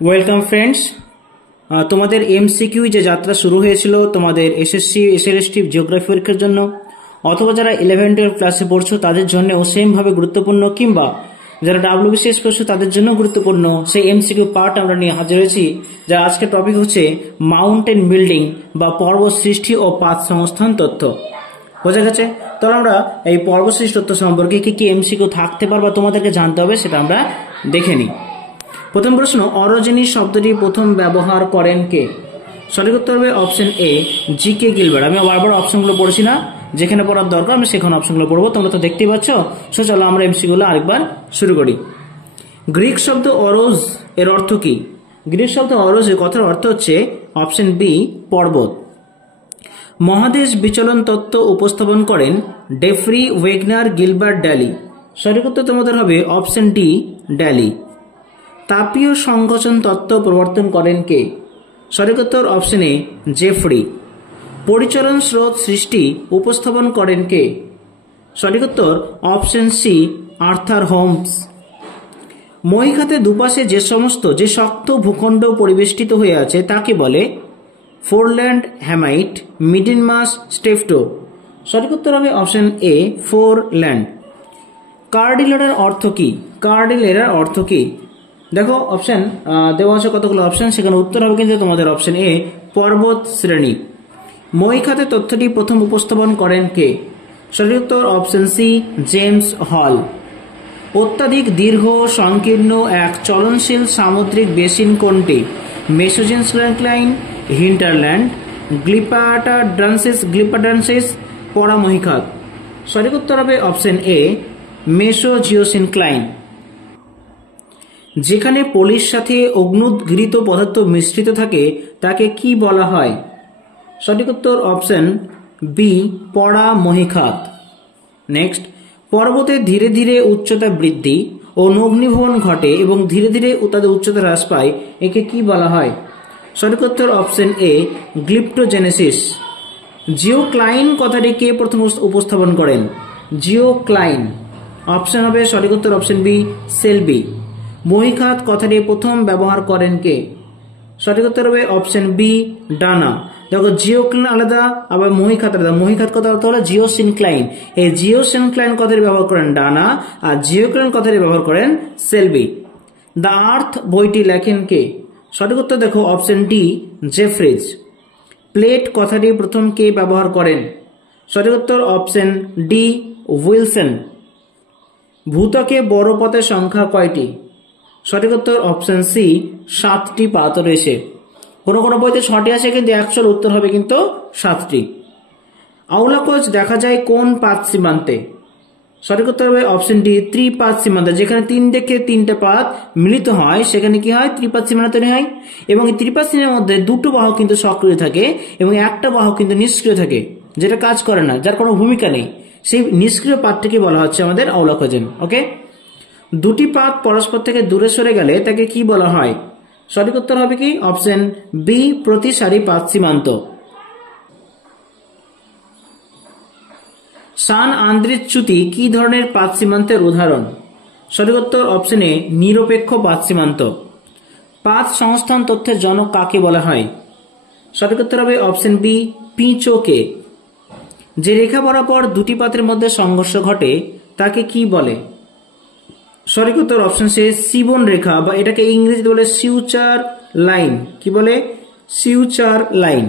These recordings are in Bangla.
ওয়েলকাম ফ্রেন্ডস, তোমাদের এমসিকিউ যে যাত্রা শুরু হয়েছিল তোমাদের এসএসসি এসএলএসটি জিওগ্রাফি পরীক্ষার জন্য, অথবা যারা 11-12 ক্লাসে পড়ছো তাদের জন্যও সেমভাবে গুরুত্বপূর্ণ, কিংবা যারা ডাব্লিউবিসিএস পড়ছো তাদের জন্য গুরুত্বপূর্ণ সেই এমসিকিউ পার্ট আমরা নিয়ে হাজির হয়েছি। যার আজকের টপিক হচ্ছে মাউন্টেন বিল্ডিং বা পর্বত সৃষ্টি ও পাত সংস্থান তথ্য। বোঝা গেছে? তাহলে আমরা এই পর্বত সৃষ্টি তথ্য সম্পর্কে কি কি এমসিকিউ থাকতে পারবে তোমাদেরকে জানতে হবে, সেটা আমরা দেখে নিই। প্রথম প্রশ্ন, অরোজেনিস শব্দটি প্রথম ব্যবহার করেন কে? সঠিক উত্তর হবে অপশন এ, জি.কে. গিলবার্ট। আমি বারবার অপশনগুলো পড়ছি না, যেখানে পড়ার দরকার আমি সেখানে অপশনগুলো পড়বো, তোমরা তো দেখতেই পাচ্ছ। সো চলো আমরা এমসিকিউগুলো আরেকবার শুরু করি। গ্রিক শব্দ অরোজ এর অর্থ কি? গ্রিক শব্দ অরোজ এর কথার অর্থ হচ্ছে অপশন বি, পর্বত। মহাদেশ বিচলন তত্ত্ব উপস্থাপন করেন ডেফ্রি, ওয়েগনার, গিলবার্ট, ড্যালি। সঠিক উত্তর তোমাদের হবে অপশন ডি, ড্যালি। তাপীয় সংকোচন তত্ত্ব প্রবর্তন করেন কে? সঠিক উত্তর অপশন এ, জেফ্রি। পরিচলন স্রোত সৃষ্টি উপস্থাপন করেন কে? সঠিক উত্তর অপশন সি, আর্থার হোমস। মহীখাতে দুপাশে যে শক্ত ভূখণ্ড পরিবেষ্টিত হয়ে আছে তাকে বলে ফোরল্যান্ড, হ্যামাইট, মিডিলমাস, স্টেফটো। সঠিক উত্তর হবে অপশন এ, ফোরল্যান্ড। কার্ডিলেরার অর্থ কি? কার্ডিলেরার অর্থ কি? দেখো অপশন দেওয়া আছে কতগুলো অপশন, সেখানে উত্তর হবে কিন্তু তোমাদের অপশন এ, পর্বত শ্রেণী। মহীখাতে তথ্যটি প্রথম উপস্থাপন করেন কে? সঠিক উত্তর অপশন সি, জেমস হল। অত্যাধিক দীর্ঘ সংকীর্ণ এক চলনশীল সামুদ্রিক বেসিন কোনটি? মেসোজেন স্ল্যান্টলাইন, হিন্টারল্যান্ড, গ্লিপাডান্সিস, পরামহীখাত। সঠিক উত্তর হবে অপশন এ, মেসোজিওসিনক্লাইন। যেখানে পলির সাথে অগ্নুদ্গৃহীত পদার্থ মিশ্রিত থাকে তাকে কি বলা হয়? সঠিক উত্তর অপশন বি, পরামহীখাত। নেক্সট, পর্বতে ধীরে ধীরে উচ্চতা বৃদ্ধি ও নগ্নীভবন ঘটে এবং ধীরে ধীরে তাদের উচ্চতা হ্রাস পায়, একে কি বলা হয়? সঠিক উত্তর অপশন এ, গ্লিপ্টোজেনেসিস। জিওক্লাইন কথাটি কে প্রথম উপস্থাপন করেন? জিওক্লাইন। অপশন হবে সঠিক উত্তর অপশন বি, সেলবি। মহীখাত কথাটি প্রথম ব্যবহার করেন কে? সঠিক উত্তর হবে অপশন বি, ডানা। দেখো জিওক্লাইন আলাদা, আবার মহীখাত আলাদা। মহীখাত কথা হলো জিওসিনক্লাইন। এই জিওসিনক্লাইন কথাটি ব্যবহার করেন ডানা, আর জিওক্লাইন কথাটি ব্যবহার করেন সেলবি। দ্য আর্থ বইটি লেখেন কে? সঠিক উত্তর দেখো অপশন ডি, জেফ্রিজ। প্লেট কথাটি প্রথম কে ব্যবহার করেন? সঠিক উত্তর অপশন ডি, উইলসন। ভূত্বকে বড় পথের সংখ্যা কয়টি? সঠিক উত্তর অপশন সি, 7টি পাত রয়েছে। কোনো কোনো বইতে 6টি আছে, কিন্তু অ্যাকচুয়াল উত্তর হবে কিন্তু 7টি। আউলাকোচ দেখা যায় কোন পাত সীমান্তে? সঠিক উত্তর হবে অপশন ডি, ত্রিপাত সীমান্তে। যেখানে 3 থেকে 3টে পাত মিলিত হয় সেখানে কি হয়? ত্রিপাত সীমানা তৈরি হয়। এবং এই ত্রিপাত সীমানার মধ্যে 2টো বাহু কিন্তু সক্রিয় থাকে এবং একটা বাহু কিন্তু নিষ্ক্রিয় থাকে, যেটা কাজ করে না, যার কোনো ভূমিকা নেই। সেই নিষ্ক্রিয় পাতটিকে বলা হচ্ছে আমাদের আউলাকোজেন। ওকে, 2টি পাত পরস্পর থেকে দূরে সরে গেলে তাকে কি বলা হয়? সঠিক উত্তর হবে কি? অপশন বি, প্রতিসারী পাত সীমান্ত। সান আন্দ্রেজ চ্যুতি কি ধরনের পাত সীমান্তের উদাহরণ? সঠিক উত্তর অপশন এ, নিরপেক্ষ পাত সীমান্ত। পাত সংস্থান তথ্যের জনক কাকে বলা হয়? সঠিক উত্তর হবে অপশন বি, পিচোকে। যে রেখা বরাবর 2টি পাতের মধ্যে সংঘর্ষ ঘটে তাকে কি বলে? সঠিক উত্তর অপশন সি, সিবন রেখা, বা এটাকে ইংরেজিতে বলে সিউচার লাইন। কি বলে? Suture line.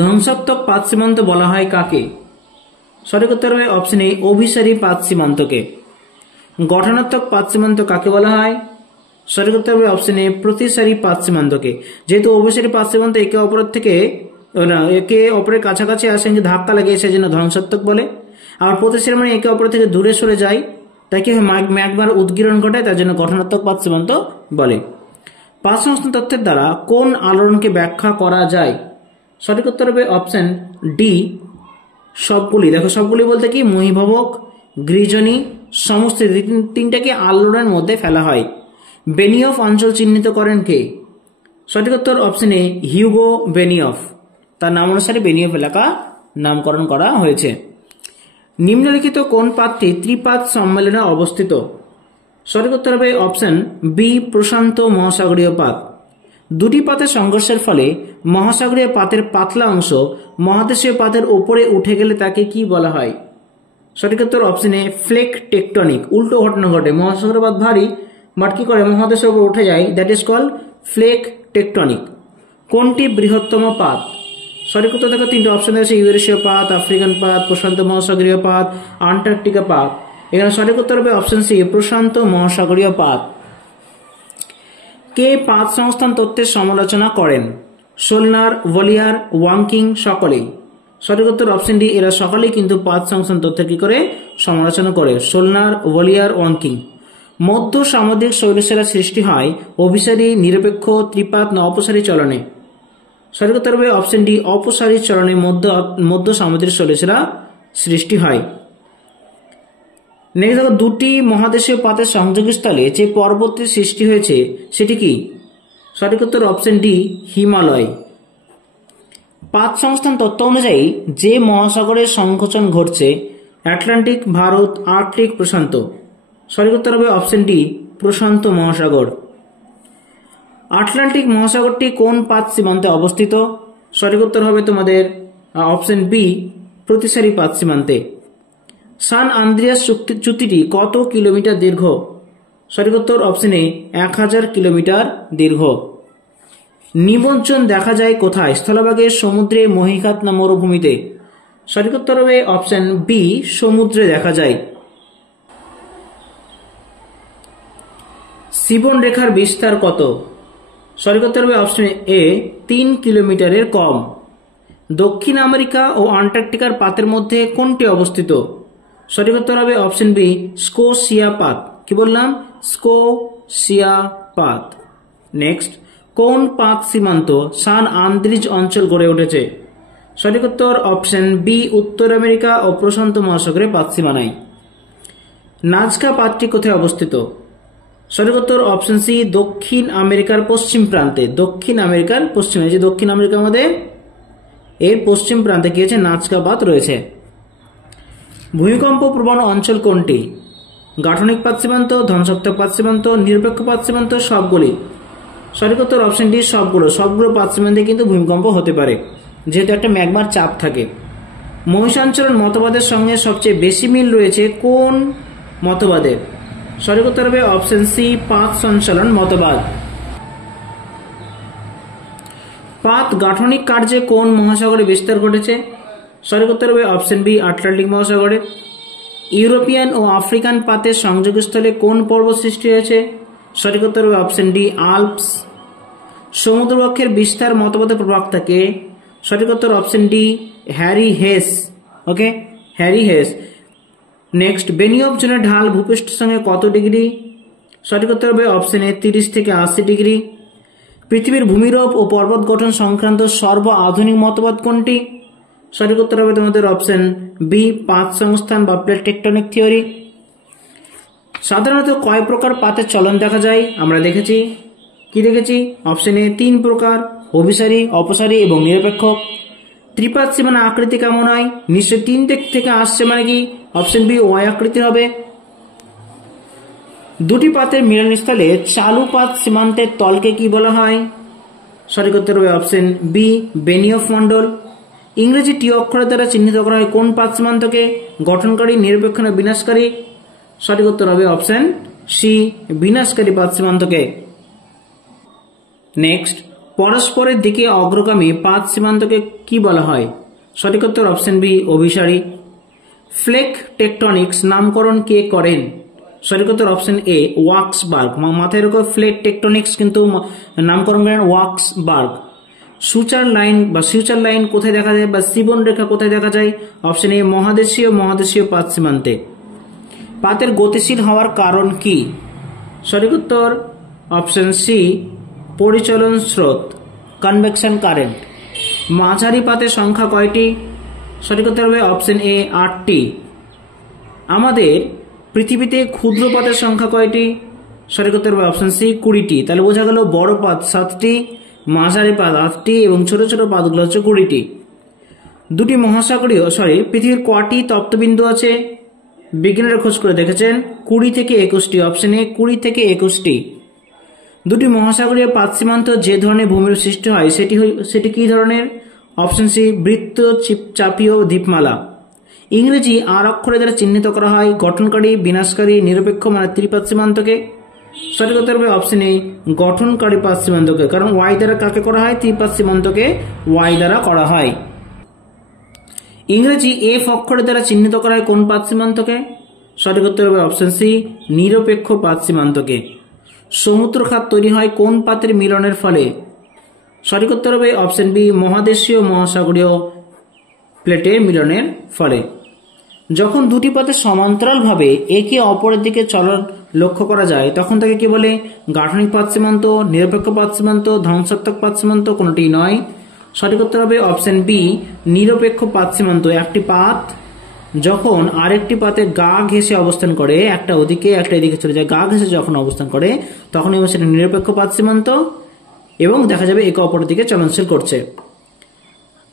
ধ্বংসাত্মক পাত সীমান্ত বলা হয় কাকে? সঠিক উত্তর হবে অপশন এ, অভিসারী পাত সীমান্তকে। গঠনাত্মক পাত সীমান্ত কাকে বলা হয়? সঠিক উত্তর হবে অপশন এ, প্রতিসারী পাত সীমান্তকে। যেহেতু অভিসারী পাত সীমান্ত একে অপরের কাছাকাছি আসে, ধাক্কা লাগে, সেজন্য ধ্বংসাত্মক বলে। আর প্রতিসারী মানে একে অপর থেকে দূরে সরে যায়, তাই কি ম্যাগমার উদ্গীরণ ঘটায়, তার জন্য গঠনাত্মক পাত সীমান্ত বলে। পাত সংস্থান তত্ত্বের দ্বারা কোন আলোড়নকে ব্যাখ্যা করা যায়? সঠিক উত্তর হবে অপশন ডি, সবগুলি। দেখো সবগুলি বলতে কি? মহীভবক, গ্রিজনী, সমস্ত 3টাকে আলোড়নের মধ্যে ফেলা হয়। বেনিয়ফ অঞ্চল চিহ্নিত করেন কে? সঠিক উত্তর অপশন এ, হিউগো বেনিয়ফ। তার নাম অনুসারে বেনিয়ফ এলাকা নামকরণ করা হয়েছে। নিম্নলিখিত কোন পাতটি ত্রিপাত সম্মেলনে অবস্থিত? সঠিক উত্তর হবে অপশন বি প্রশান্ত মহাসাগরীয় পাত। দুটি পাতের সংঘর্ষের ফলে মহাসাগরীয় পাতের পাতলা অংশ মহাদেশীয় পাতের ওপরে উঠে গেলে তাকে কি বলা হয়? সঠিক উত্তর অপশন এ প্লেট টেকটনিক। উল্টো ঘটনা ঘটে, মহাসাগরীয় পাত ভারী বাট কি করে মহাদেশের উপর উঠে যায়, that is called plate tectonic. কোনটি বৃহত্তম পাত? সঠিক উত্তর দেখো তিনটে অপশন আছে, ইউরেশীয় পাত, আফ্রিকান পাত, প্রশান্ত মহাসাগরীয় পাত, আন্টার্কটিকা পাত। এখানে সঠিক উত্তর হবে অপশন সি প্রশান্ত মহাসাগরীয় পাত। কে পাত সংস্থান তত্ত্বের সমালোচনা করেন? সোলনার, ওয়ালিয়ার, ওয়াংকিং, সকলেই। সঠিক উত্তর অপশন ডি, এরা সকলেই কিন্তু পাত সংস্থান তত্ত্বের কি করে সমালোচনা করে, সোলনার, ওয়ালিয়ার, ওয়াংকিং। মধ্য সামুদ্রিক শৈলশিলা সৃষ্টি হয় অভিসারী, নিরপেক্ষ, ত্রিপাত না অপসারী চলনে? সঠিক উত্তর হবে অপশন ডি অপসারী চলনে মধ্য সামুদ্রিক শৈলশিলা সৃষ্টি হয়। নেক্সট দেখো, দুটি মহাদেশীয় পাতের সংযোগস্থলে যে পর্বতটির সৃষ্টি হয়েছে সেটি কি? সঠিক উত্তর অপশন ডি হিমালয়। পাত সংস্থান তত্ত্ব অনুযায়ী যে মহাসাগরের সংকোচন ঘটছে, আটলান্টিক, ভারত, আর্কটিক, প্রশান্ত? সঠিক উত্তর হবে অপশন ডি প্রশান্ত মহাসাগর। আটলান্টিক মহাসাগরটি কোন পাত সীমান্তে অবস্থিত? সঠিক উত্তর হবে তোমাদের অপশন বি প্রতিসারী পাত সীমান্তে। সান আন্দ্রিয়াস চুক্তিটি কত কিলোমিটার দীর্ঘ? সঠিক উত্তর অপশন এ 1000 কিলোমিটার দীর্ঘ। নিমজ্জন দেখা যায় কোথায়? স্থলভাগে, সমুদ্রে, মহীখাত না মরুভূমিতে? সঠিক উত্তর হবে অপশন বি সমুদ্রে দেখা যায়। সিবন রেখার বিস্তার কত? সঠিক উত্তর হবে অপশন এ 3 কিলোমিটারের কম। দক্ষিণ আমেরিকা ও আন্টার্কটিকার পাতের মধ্যে কোনটি অবস্থিত? সঠিক উত্তর হবে অপশন বি স্কোসিয়া পাত। কি বললাম? স্কোসিয়া পাত। নেক্সট, কোন পাত সীমান্ত সান আন্দ্রিজ অঞ্চল গড়ে উঠেছে? সঠিক উত্তর অপশন বি উত্তর আমেরিকা ও প্রশান্ত মহাসাগরের পাত সীমানায়। নাজকা পাতটি কোথায় অবস্থিত? সঠিক উত্তর অপশন সি দক্ষিণ আমেরিকার পশ্চিম প্রান্তে। দক্ষিণ আমেরিকার পশ্চিমে, যে দক্ষিণ আমেরিকা আমাদের এর পশ্চিম প্রান্তে কি আছে নাজকা পাত রয়েছে। ভূমিকম্প প্রবণ অঞ্চল কোনটি? গাঠনিক পাত সীমান্ত, ধ্বংসাত্মক পাত সীমান্ত, নিরপেক্ষ পাত সীমান্ত, সবগুলি? সঠিক উত্তর অপশন ডি সবগুলো পাত সীমান্তে কিন্তু ভূমিকম্প হতে পারে, যেহেতু একটা ম্যাগমার চাপ থাকে। মহিষাঞ্চরণ মতবাদের সঙ্গে সবচেয়ে বেশি মিল রয়েছে কোন মতবাদের? সঠিক উত্তর হবে অপশন সি পাত সঞ্চালন মতবাদ। পাত গাঠনিক কার্যে কোন মহাসাগরে বিস্তার ঘটেছে? সঠিক উত্তর হবে অপশন বি আটলান্টিক মহাসাগরে। ইউরোপিয়ান ও আফ্রিকান পাতের সংযোগস্থলে কোন পর্বত সৃষ্টি হয়েছে? সঠিক উত্তর হবে অপশন ডি আল্পস। সমুদ্রবক্ষের বিস্তার মতবাদের প্রবক্তা কে? সঠিক উত্তর option D Harry Hess. Okay, Harry Hess. Next, Benioff জোনের ঢাল ভূপৃষ্ঠের সঙ্গে কত ডিগ্রি? সঠিক উত্তর হবে অপশন এ 30 থেকে 80 ডিগ্রি। পৃথিবীর ভূমিরূপ ও পর্বত গঠন সংক্রান্ত সর্ব আধুনিক মতবাদ কোনটি? সঠিক উত্তর হবে তোমাদের অপশন বি পাত সংস্থান বা প্লেট টেকটনিক থিওরি। সাধারণত কয় প্রকার পাতের চলন দেখা যায়? আমরা দেখেছি, কি দেখেছি? অপশন এ 3 প্রকার, অভিসারী, অপসারী এবং নিরপেক্ষ। ত্রিপাত সীমানা আকৃতি কেমন হয়? নিশ্চয় 3 দিক থেকে আসছে, মানে কি অপশন বি ওয়াই আকৃতির হবে। দুটি পাতের মিলনস্থলে চালু পাত সীমান্তের তলকে কি বলা হয়? সঠিক উত্তর হবে অপশন বি বেনিয়ফ মন্ডল। ইংরেজি টি অক্ষরের দ্বারা চিহ্নিত করা হয় কোন পাত সীমান্তকে? গঠনকারী, নিরপেক্ষ না বিনাশকারী? সঠিক উত্তর হবে অপশন সি বিনাশকারী পাত সীমান্তকে। নেক্সট, পরস্পরের দিকে অগ্রগামী পাত সীমান্তকে কি বলা হয়? সঠিক উত্তর অপশন বি অভিসারী। প্লেট টেকটনিক্স নামকরণ কে করেন? সঠিক উত্তর অপশন এ ওয়াক্সবার্গ। মাথায় রেখো, প্লেট টেকটনিক্স কিন্তু নামকরণ করেন ওয়াক্সবার্গ। সুচার লাইন কোথায় দেখা যায় বা সিবন রেখা কোথায় দেখা যায়? অপশন এ মহাদেশীয় পাত সীমান্তে। পাতের গতিশীল হওয়ার কারণ কি? সঠিক উত্তর অপশন সি পরিচলন স্রোত, কনভেকশন কারেন্ট। মাঝারি পাতের সংখ্যা কয়টি? সঠিক উত্তর হবে অপশন এ 8টি। আমাদের পৃথিবীতে ক্ষুদ্র পাতের সংখ্যা কয়টি? সঠিক উত্তর হবে অপশন সি 20টি। তাহলে বোঝা গেল বড় পাত 7টি, মাঝারি পাত 8টি এবং ছোট ছোট পাতগুলো হচ্ছে 20টি। পৃথিবীর কয়টি তপ্তবিন্দু আছে? বিজ্ঞানীরা খোঁজ করে দেখেছেন 20 থেকে 21টি, অপশন এ 20 থেকে 21টি। দুটি মহাসাগরীয় পাত সীমান্ত যে ধরনের ভূমির সৃষ্টি হয় সেটি কি ধরনের? অপশন সি বৃত্ত চাপীয় দ্বীপমালা। ইংরেজি আর অক্ষরে দ্বারা চিহ্নিত করা হয় গঠনকারী, বিনাশকারী, নিরপেক্ষ মানে ত্রিপাত সীমান্তকে। সঠিক উত্তর হবে অপশন এ গঠনকারী পাত সীমান্তকে, কারণ ওয়াই দ্বারা কাকে করা হয়? ত্রিপাত সীমান্তকে ওয়াই দ্বারা করা হয়। ইংরেজি এফ অক্ষরের দ্বারা চিহ্নিত করা হয় কোন পাত সীমান্তকে? সঠিক উত্তর হবে অপশন সি নিরপেক্ষ পাত সীমান্তকে। সমুদ্র খাত তৈরি হয় কোন পাতের মিলনের ফলে? সঠিক উত্তর হবে অপশন বি মহাদেশীয় মহাসাগরীয় প্লেটের মিলনের ফলে। যখন দুটি পাতের সমান্তরালভাবে একে অপরের দিকে চলন লক্ষ্য করা যায় তখন তাকে কি বলে? গাঠনিক পাত সীমান্ত, নিরপেক্ষ পাত সীমান্ত, ধ্বংসাত্মক পাত সীমান্ত, কোনটি নয়। সঠিক উত্তর হবে অপশন বি নিরপেক্ষ পাত সীমান্ত। একটি পাত যখন আরেকটি পাতে গা ঘেঁষে অবস্থান করে, একটা ওদিকে একটা এদিকে চলে যায়, গা ঘেঁষে যখন অবস্থান করে তখনই সেটা নিরপেক্ষ পাত সীমান্ত এবং দেখা যাবে একে অপরের দিকে চলনশীল করছে।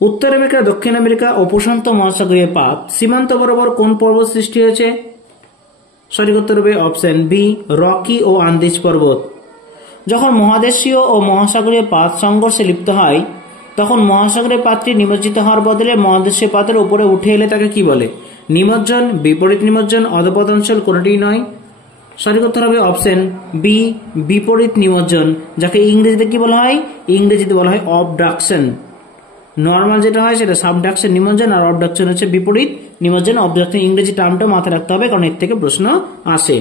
উত্তর আমেরিকা, দক্ষিণ আমেরিকা ও প্রশান্ত মহাসাগরীয় পাত সীমান্ত বরাবর কোন পর্বত সৃষ্টি হয়েছে? সঠিক উত্তর হবে অপশন বি রকি ও আন্দিজ পর্বত। যখন মহাদেশীয় ও মহাসাগরীয় পাত সংঘর্ষে লিপ্ত হয় তখন মহাসাগরীয় পাতটি নিমজ্জিত হওয়ার বদলে মহাদেশীয় পাতের উপরে উঠে এলে তাকে কি বলে? নিমজ্জন, বিপরীত নিমজ্জন, অধপতনশীল, কোনটি নয়। সঠিক উত্তর হবে অপশন বি বিপরীত নিমজ্জন, যাকে ইংরেজিতে কি বলা হয়? ইংরেজিতে বলা হয় অবডাকশন। নর্মাল যেটা হয় সেটা সাবডাকশন নিমজ্জন, আর অবডাকশন হচ্ছে বিপরীত নিমজ্জন। অবডাকশন ইংরেজি টার্মটা মাথায় রাখতে হবে, কারণ এর থেকে প্রশ্ন আসে।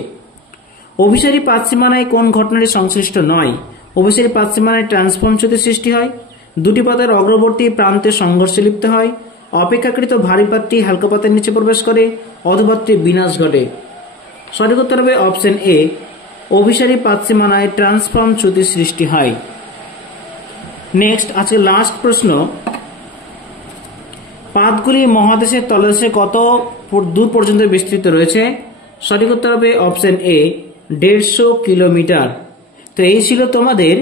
অভিসারী পাত সীমানায় কোন ঘটনাটি সংশ্লিষ্ট নয়? অভিসারী পাত সীমানায় ট্রান্সফর্ম চ্যুতি সৃষ্টি হয়, দুটি পাতের অগ্রবর্তী প্রান্তে সংঘর্ষে লিপ্ত হয়, অপেক্ষাকৃত ভারী পাতটি হালকা পাতের নিচে প্রবেশ করে, অধপাতটির বিনাশ ঘটে। সঠিক উত্তর হবে অপশন এ অভিসারী পাত সীমানায় ট্রান্সফর্ম চ্যুতি সৃষ্টি হয়। নেক্সট, আজকে লাস্ট প্রশ্ন, পাতগুলি মহাদেশের তলদেশে কত দূর পর্যন্ত বিস্তৃত রয়েছে? সঠিক উত্তর হবে অপশন এ 150 কিলোমিটার। তো এই ছিল তোমাদের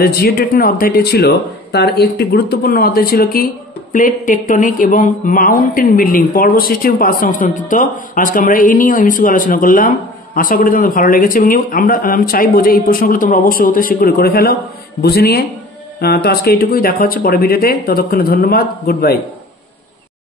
যে জিওটেকটনিক অধ্যায়টি ছিল তার একটি গুরুত্বপূর্ণ অধ্যায় ছিল কি? প্লেট টেকটনিক এবং মাউন্টেন বিল্ডিং, পর্বত সৃষ্টি এবং পাত সংস্থান তত্ত্ব। আজকে আমরা এই নিয়ে এমসিকিউ আলোচনা করলাম। আশা করি তোমাদের ভালো লেগেছে এবং আমি চাইবো যে এই প্রশ্নগুলো তোমরা অবশ্যই অতি শীঘ্রই করে ফেলো বুঝে নিয়ে। তো আজকে এইটুকুই, দেখা হচ্ছে পরের ভিডিওতে। ততক্ষণে ধন্যবাদ, গুড বাই।